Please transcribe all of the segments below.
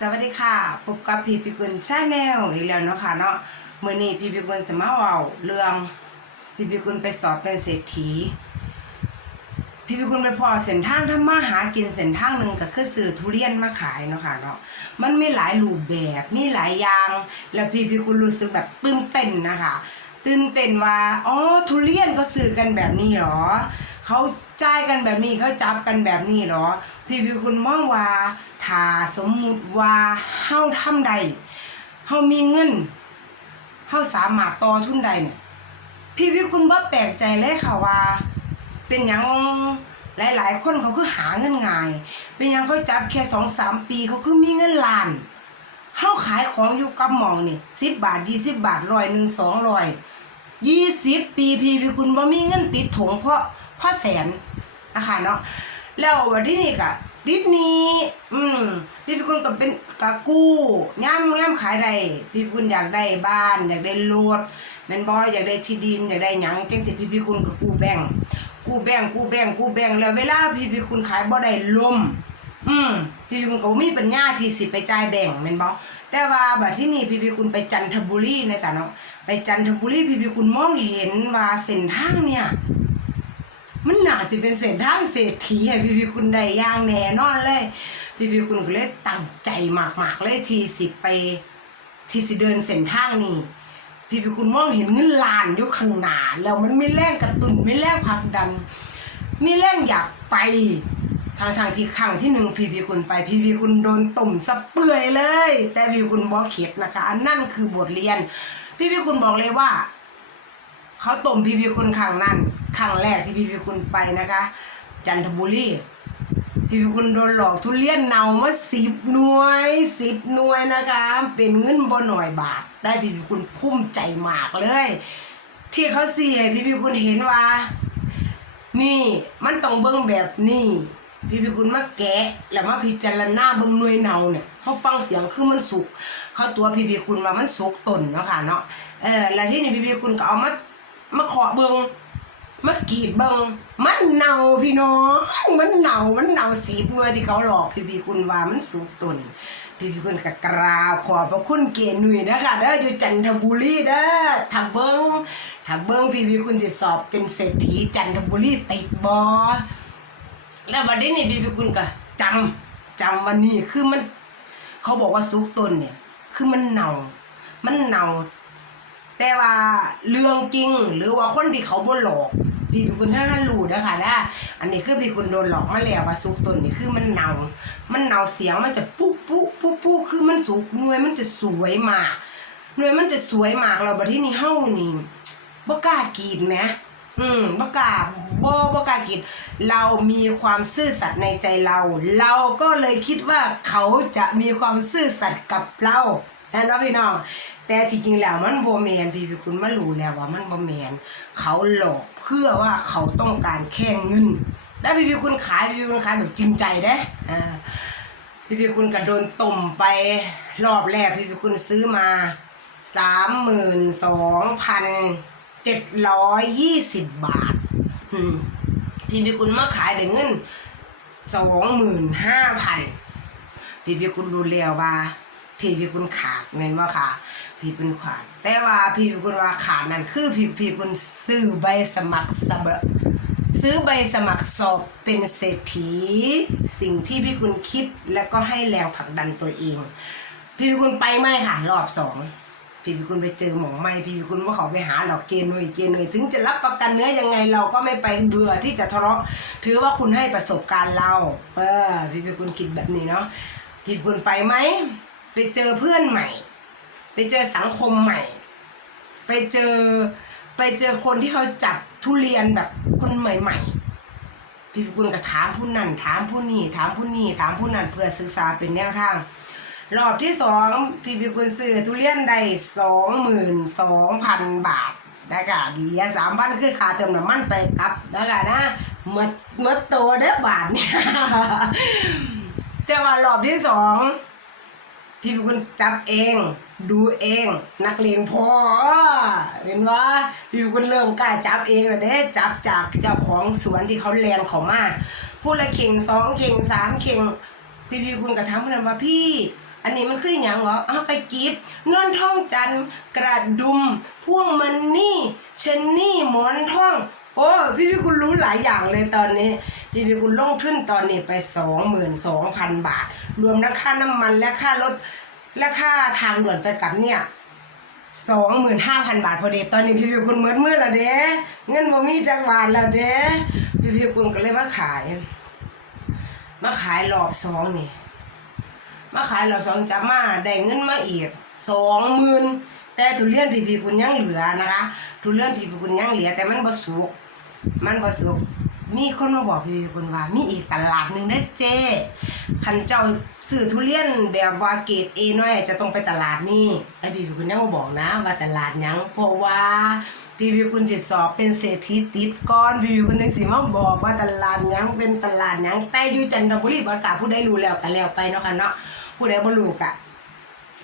สวัสดีค่ะพบกับพี่พิกุลชาแนลอีกแล้วเนาะค่ะเนาะเมื้อนี้พี่พิกุลสมาเว้าเรื่องพี่พิกุลไปสอบเป็นเศรษฐี พี่พิกุลไปพอเส้นทางทำมาหากินเส้นทางหนึ่งก็คือซื้อทุเรียนมาขายเนาะค่ะเนาะมันมีหลายรูปแบบมีหลายอย่าง แล้วพี่พิกุลรู้สึกแบบตื่นเต้นนะคะตื่นเต้นว่าอ๋อทุเรียนก็ซื้อกันแบบนี้เหรอเขา จ่ายกันแบบนี้เขาจับกันแบบนี้หรอ พี่พิกุลมองว่าถ้าสมมุติว่าเฮาทำใดเฮามีเงินเฮาสามารถต่อทุนใดเนี่ยพี่พิกุลบ่แปลกใจเลยค่ะว่า เป็นหยังหลาย ๆ คนเขาคือหาเงินง่าย เป็นหยังเขาจับแค่สองสามปีเขาคือมีเงินล้านเฮาขายของอยู่กับหมองนี่สิบบาทยี่สิบบาทร้อยหนึ่งสองร้อยยี่สิบปีพี่พิกุลบ่มีเงินติดถงเพราะเพราะแสน นะคะเนาะแล้ววันที่นี่ก็ติดนี้ อืม พี่พิกุลก็เป็นกะกู้ย่ำย่ำขายได้พี่พิกุลอยากได้บ้าน อยากได้รถแมนบ่อยากได้ที่ดินอยากได้หยังจังสิพี่พิกุลก็กู้แบงกู้แบงกู้แบงกู้แบงแล้วเวลาพี่พิกุลขายบ่ได้ล่มอืมพี่พิกุลก็มีปัญญาที่สิไปจ่ายแบ่งแมนบ่แต่ว่าบัดที่นี่พี่พิกุลไปจันทบุรีนะจ๊ะเนาะไปจันทบุรีพี่พิกุลมองเห็นว่าเส้นทางเนี่ยาสิเป็นเส้นทางเศรษฐีให้พี่พิคุณได้ย่างแน่นอนเลย พี่พิคุณก็เลยตั้งใจมากๆเลยทีสิไปที่สิเดินเส้นทางนี้พี่พิคุณมองเห็นเงินล้านอยู่ข้างหน้าแล้วมันไม่แรงกระตุนไม่แรงผลักดันไมีแรงอยากไปทางทางที่ครั้งที่หนึ่งพี่พี่คุณไปพี่พี่คุณโดนตุ่มสะเปื่อยเลย แต่พี่พีคุณบอกเข็ดนะคะ อันนั่นคือบทเรียน พี่พี่คุณบอกเลยว่า เขาต้มพี่พี่คุณครั้งนั้น ครั้งแรกที่พี่พีคุณไปนะคะ จันทบุรีพี่พีคุณโดนหลอกทุเรียนเนามาสิบหน่วยสิบหน่วยนะคะ เป็นเงินบ่หน่อยบาท ได้พี่พีคุณภูมิใจมากเลย ที่เขาเสียพี่พีคุณเห็นว่า นี่มันต้องเบิ่งแบบนี้พี่พิคุณมาแกะแล้วมาพิจารณาเบิ่งหน่วยเนาเนี่ยเขาฟังเสียงคือมันสุก เขาตัวพี่พิคุณว่ามันสุกต้นเนาะค่ะเนาะเออแล้วที่นี่พี่พิคุณก็เอามามาขอเบิ่ง มากรีดเบิงมันเน่าพี่น้อง มันเน่ามันเน่าสีบหน่วยที่เขาหลอกพี่พิคุณว่ามันสุกต้นพี่พิคุณก็กราบขอบพระคุณเกณฑ์หนุ่ยนะคะเด้ออยู่จันทบุรีเด้อถ้าเบิงถ้าเบิงพี่พิคุณสิสอบเป็นเศรษฐีจันทบุรีติดบ่แล้ววันนี้นี่บีบีคุณก็จำจำวันนี้คือมัน เขาบอกว่าซุกต้นเนี่ย คือมันเน่ามันเน่า แต่ว่าเรื่องจริงหรือว่าคนที่เขาบ่หลอกพี่บีคุณท่านท่านรู้นะคะนะอันนี้คือพี่คุณโดนหลอกมาแล้วว่าซุกต้นนี่คือมันเน่ามันเน่าเสียงมันจะปุ๊ปุ๊ปุ๊ปุ๊คือมันสุกหน่วยมันจะสวยมากหน่วยมันจะสวยมากเราบัดที่นี่เฮานี่บ่กล้ากีดแหมอืมบ่กล้าบ่บ่กล้ากีดเรามีความซื่อสัตย์ในใจเรา เราก็เลยคิดว่าเขาจะมีความซื่อสัตย์กับเรา แน่นอนพี่น้องแต่จริงๆแล้วมันบ่แมนพี่พี่คุณมารู้แล้วว่ามันบ่แมนเขาหลอกเพื่อว่าเขาต้องการแค่เงินแล้วพี่พี่คุณขายพี่พี่คุณขายแบบจริงใจเด้อ่าพี่พี่คุณกระโดนต้มไปรอบแรกพี่พี่คุณซื้อมาสามหมื่นสองพันเจ็ดร้อยยี่สิบบาทพี่พี่คุณมาขายได้เงินสองหมื่นห้าพันพี่พี่คุณรู้แล้วว่า พี่พี่คุณขาดเงินว่าค่ะ พี่เป็นขาด แต่ว่าพี่พี่คุณว่าขาดนั่นคือพี่พี่คุณซื้อใบสมัครสมัครซื้อใบสมัครสอบเป็นเศรษฐี สิ่งที่พี่คุณคิดแล้วก็ให้แรงผลักดันตัวเอง พี่คุณไปไหมค่ะ รอบสองพี่คุณไปเจอหมอไม่พี่คุณว่าเขาไปหาหรอกเกณฑ์หน่วยเกณฑ์หน่วยถึงจะรับประกันเนื้อยังไงเราก็ไม่ไปเบื่อที่จะทะเลาะถือว่าคุณให้ประสบการณ์เรา เออ พี่พี่คุณคิดแบบนี้เนาะพี่คุณไปไหม ไปเจอเพื่อนใหม่ ไปเจอสังคมใหม่ ไปเจอไปเจอคนที่เขาจับทุเรียนแบบคนใหม่ๆพี่พิกุลก็ถามผู้นั่นถามผู้นี่ถามผู้นี่ถามผู้นั่นเพื่อศึกษาเป็นแนวทาง รอบที่สองพี่พิกุลซื้อทุเรียนได้สองหมื่นสองพันบาทนะคะเหลือสามพันคือค่าเติมน้ำมันไปกลับนะคะนะเมื่อเมื่อโตเด้บาทเนี่ยแต่ว่ารอบที่สอง พี่เป็นคนจับเอง ดูเอง นักเลงพอเห็นว่าพี่เป็นคนเริ่มกล้าจับเองแล้วเด้จับจากเจ้าของสวนที่เขาแลนเขามาพูดละเข่งสองเข่งสามเข่งพี่พี่คุณกระทำนั้นว่าพี่อันนี้มันคืออย่างเหรออ้าวไฟกิฟนวลท่องจันกระดุม พ่วงมันนี่เชนนี่หมอนท่อง โอ้พี่พี่คุณรู้หลายอย่างเลยตอนนี้ พี่พี่คุณลงทุนตอนนี้ไปสองหมื่นสองพันบาท รวมทั้งค่าน้ำมันและค่ารถและค่าทางด่วนไปกลับเนี่ยสองหมื่นห้าพันบาทพอดีตอนนี้พี่พี่คุณเมื่อเมื่อแล้วเด้เงินบ่มีจักบาทแล้วเด้พี่พี่คุณก็เลยมาขาย มาขายรอบสองนี่ มาขายรอบสองจับมาได้เงินมาอีกสองหมื่นแต่ทุเรียนพี่พี่คุณยังเหลือนะคะทุเรียนพี่พี่คุณยังเหลือแต่มันบ่สุก มันบ่สุกมีคนมาบอกพี่พีคุณว่ามีอีกตลาดหนึ่งได้อเจ้พันเจ้าซื้อทุเรียนแบบว่าเกรดเอน้อยจะต้องไปตลาดนี่ไอพี่พี่คุณยังมาบอกนะว่าตลาดยังเพราะว่าพี่พี่คุณสิสอบเป็นเศรษฐีติดก่อนพี่พี่คุณถึงสิมาบอกว่าตลาดยังเป็นตลาดยังแต่อยู่จันทบุรีบ่กล้าผู้ใดรู้แล้วก็แล้วไปเนาะค่ะเนาะผู้ใดบ่รู้ก็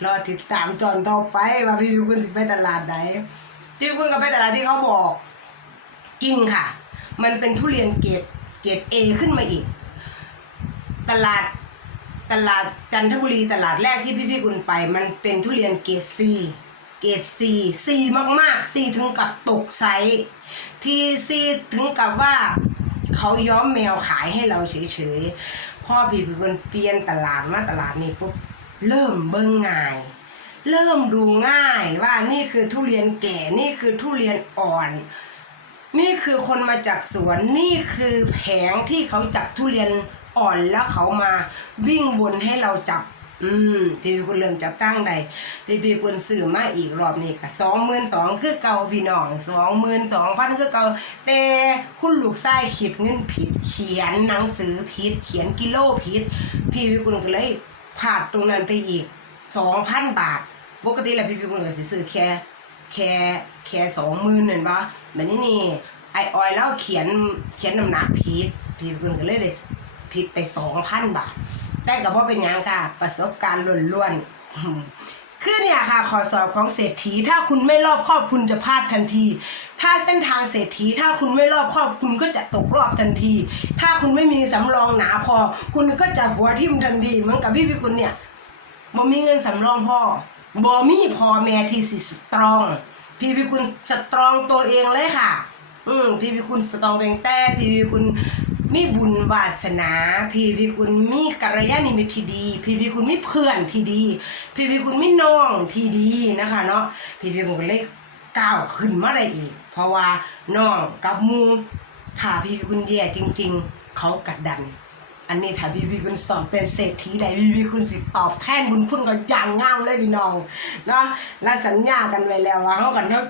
รอติดตามตอนต่อไปว่าพี่พี่คุณสิไปตลาดใดพี่พี่คุณก็ไปตลาดที่เขาบอก จริงค่ะ มันเป็นทุเรียนเกรดเกรดเอขึ้นมาอีก ตลาดตลาดจันทบุรีตลาดแรกที่พี่พี่ๆคุณไป มันเป็นทุเรียนเกรดซีเกรดซีซีมากๆซีถึงกับตกไซส์ที่ซีถึงกับว่าเขาย้อมแมวขายให้เราเฉยๆพ่อพี่พี่ๆคุณเปลี่ยนตลาดมาตลาดนี้ปุ๊บเริ่มเบิ่งง่าย เริ่มดูง่ายว่านี่คือทุเรียนแก่นี่คือทุเรียนอ่อน นี่คือคนมาจากสวนนี่คือแผงที่เขาจับทุเรียนอ่อนแล้วเขามาวิ่งวนให้เราจับ อืมพี่พี่คุณเริ่มจับตั้งใดพี่พี่คุณซื้อมาอีกรอบนี้ก็สองหมื่นสองคือเก่าพี่น้องสองหมื่นสองพันคือเก่าแต่คุณลูกไส้ขีดเงินผิด เขียนหนังสือผิด เขียนกิโลผิด พี่พี่คุณก็เลยพลาดตรงนั้นไปอีกสองพันบาท ปกติแล้วพี่พี่คุณก็สิซื้อแค่แค่แค่สองหมื่นเห็นปะ แบบนี้นี่ไอออยแล้วเขียนเขียนน้ำหนักผิดพี่เพิ่นก็เลยได้ผิดไปสองพันบาท แต่ก็บ่เป็นยังค่ะ ประสบการณ์ล้วนๆคือเนี่ยค่ะขอสอบของเศรษฐี ถ้าคุณไม่รอบครอบคุณจะพลาดทันที ถ้าเส้นทางเศรษฐี ถ้าคุณไม่รอบครอบคุณก็จะตกรอบทันที ถ้าคุณไม่มีสำรองหนาพอ คุณก็จะหัวทิ่มทันทีเหมือนกับพี่พี่คุณเนี่ยบ่มีเงินสำรองพอบ่มีพอแม่ที่สิสตรอง พี่พี่คุณสตรองตัวเองเลยค่ะ อืมพี่พี่คุณสตรองตัวเองแต่พี่พี่คุณมีบุญวาสนา พี่พี่คุณมีกัลยาณมิตรที่ดี พี่พี่คุณมีเพื่อนที่ดี พี่พี่คุณมีน้องที่ดีนะคะเนาะพี่พี่คุณก็เลยก้าวขึ้นมาได้อีก เพราะว่าน้องกับมูถ้าพี่พี่คุณแย่จริง ๆ เขากัดดัน อันนี้ถ้าพี่พี่คุณสอบเป็นเศรษฐีใดพี่พี่คุณสิตอบแทนบุญคุณก็อย่างงามเลยพี่น้องเนาะแล้วสัญญากันไว้แล้วว่าเขากันเนาะ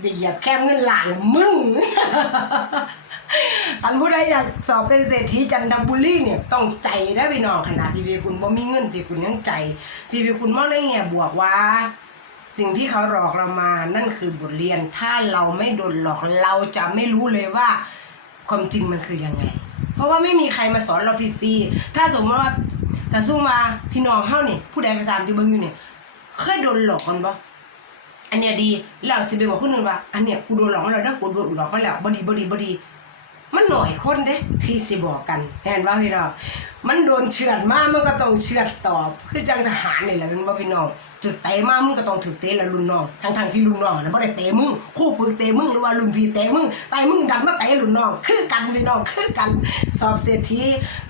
เหยียบแค่เงินหลานละมึงอันผู้ใดอยากสอบเป็นเศรษฐีจันทบุรีเนี่ยต้องใจได้พี่น้องขนาดพี่พี่คุณบ่มีเงินพี่คุณยังใจ พี่พี่คุณมองในแง่บวกว่า สิ่งที่เขาหลอกเรามานั่นคือบทเรียนถ้าเราไม่โดนหลอกเราจะไม่รู้เลยว่า ความจริงมันคือยังไง เพราะว่าไม่มีใครมาสอนเราฟรีๆถ้าสมมติว่าถ้าสู้มาพี่น้องเฮานี่ผู้ใดก็ตามที่เบิ่งอยู่เนี่ยเคยโดนหลอกกันบ่อันเนี้ยดีแล้วสิไปบอกคนอื่นว่าอันเนี้ยกูโดนหลอกแล้วเด้กูโดนหลอกมาแล้วบดีบดีบดีมันหน่อยคนเด้ที่สิบอกกันเห็นว่าพี่น้องมันโดนเฉือนมามันก็ต้องเฉือดตอบ คือจังทหารนี่แหละเป็นว่าพี่น้อง จุดเตะมามึงก็ต้องถูกเตะแล้วรุ่นน้องทั้งทางที่รุ่นน้องแล้วบ่ได้เตะมึงคู่ฝึกเตะมึงหรือว่ารุ่นพี่เตะมึงแต่มึงดันมาเตะรุ่นน้องคือกันพี่น้องคือกันสอบเศรษฐี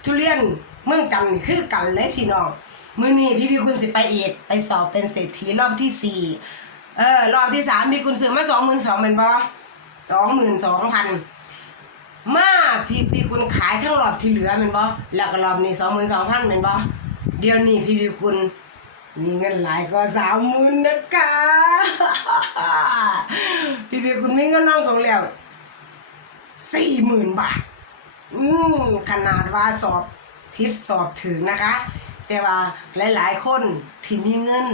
ทุเรียนเมืองจันคือกันเลยพี่น้องมื้อนี้พี่พี่คุณสิไปเอกไปสอบเป็นเศรษฐีรอบที่สี่เออรอบที่สามพี่คุณซื้อมาสองหมื่นสองเป็นบ่สองหมื่นสองพันมาพี่พี่คุณขายทั้งรอบที่เหลือแมันบ่แล้วก็รอบนี้สองหมื่นสองพันแมันบ่เดี๋ยวนี้พี่พี่คุณ มีเงินหลายก็สามหมื่นนะคะพี่พี่คุณมีเงินน้องของแล้วสี่หมื่นบาท อืมขนาดว่าสอบพิษสอบถึงนะคะ แต่ว่าหลาย ๆ คนที่มีเงิน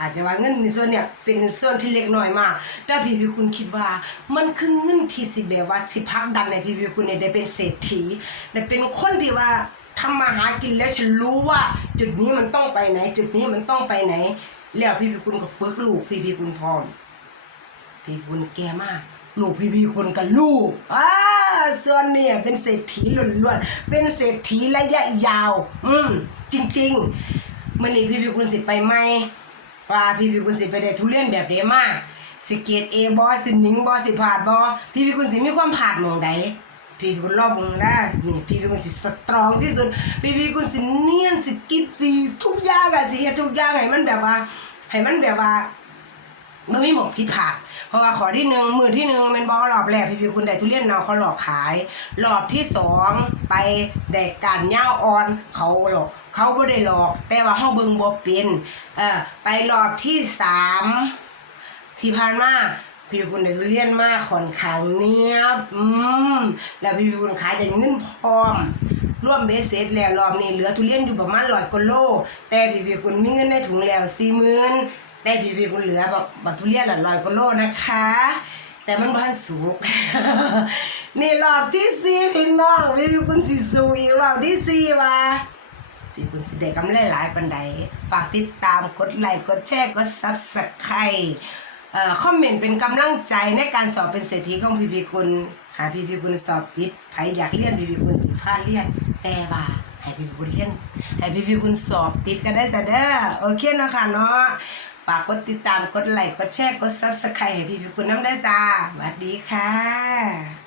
อาจจะว่าเงินในส่วนเนี่ยเป็นส่วนที่เล็กน้อยมาก แต่พี่พี่คุณคิดว่า มันคือเงินที่สิแบบว่าสิพักดันในพี่พี่คุณเนี่ยได้เป็นเศรษฐีได้เป็นคนที่ว่า ทำมาหากินแล้วฉันรู้ว่า จุดนี้มันต้องไปไหน จุดนี้มันต้องไปไหน แล้วพี่พี่คุณก็ฝึกลูกพี่พี่คุณพร้อม พี่บุญแกมาก ลูกพี่พี่คนกับลูกอ่าส่วนเนี่ยเป็นเศรษฐีล้วนๆเป็นเศรษฐีระยะยาว อืมจริงๆมื่อนี้พี่พิกุลสิไปไหมว่าพี่พิกุลสิไปได้ทุเรียนแบบเดมากสิเกตเอบอสิหนิงบอสิผาดบอพี่พิกุลสิมีความผาดมองใด พี่พิกุลรอบมึงได้นี่พี่พิกุลสิสตรองที่สุด พี่พิกุลสิเนียนสิกิบสิทุกอย่างอะสิทุกอย่างให้มันแบบว่าให้มันแบบว่ามันไม่หมองผิดพลาดเพราะว่าขอที่หนึ่งมือที่หนึ่งเป็นบอรอบแรกพี่พิคุณได้ทุเรียนเนาเขาหลอกขายรอบที่สองไปได้การย่าอ่อนเขาหลอกเขาไม่ได้หลอก แต่ว่าเขาเบิงบ่เป็นเอ่อไปรอบที่สามที่ผ่านมา พี่พิคุณได้ทุเรียนมาค่อนข้างเนียบอืมแล้วพี่พิคุณขายได้เงินพร้อมร่วมเบสเซตแล้วรอบนี้เหลือทุเรียนอยู่ประมาณร้อยกว่าโล แต่พี่พิคุณมีเงินในถุงแล้วสี่หมื่นได้บีบีคุณเหลือแบบบักทุเรียนละลอยกว่าโลนะคะ แต่มันพันสุกนี่รอบที่สี่พี่น้องบีบีคุณสิสูอีกรอบที่สี่ว่ะพี่คุณสิได้กำไรหลายปันใดฝากติดตามกดไลค์กดแชร์กดซับสไครต์ คอมเมนต์เป็นกำลังใจในการสอบเป็นเศรษฐีของพี่พีคุณหาพี่พีคุณสอบติดใครอยากเรียนพี่พีคุณสิพาเรียนแต่ว่าให้พี่พีคุณเรียนให้พี่พีคุณสอบติดก็ได้จ้ะเด้อโอเคเนาะค่ะเนาะฝากกดติดตามกดไลค์กดแชร์กดซับสไครต์ให้พี่พีคุณน้ำได้จ้าสวัสดีค่ะ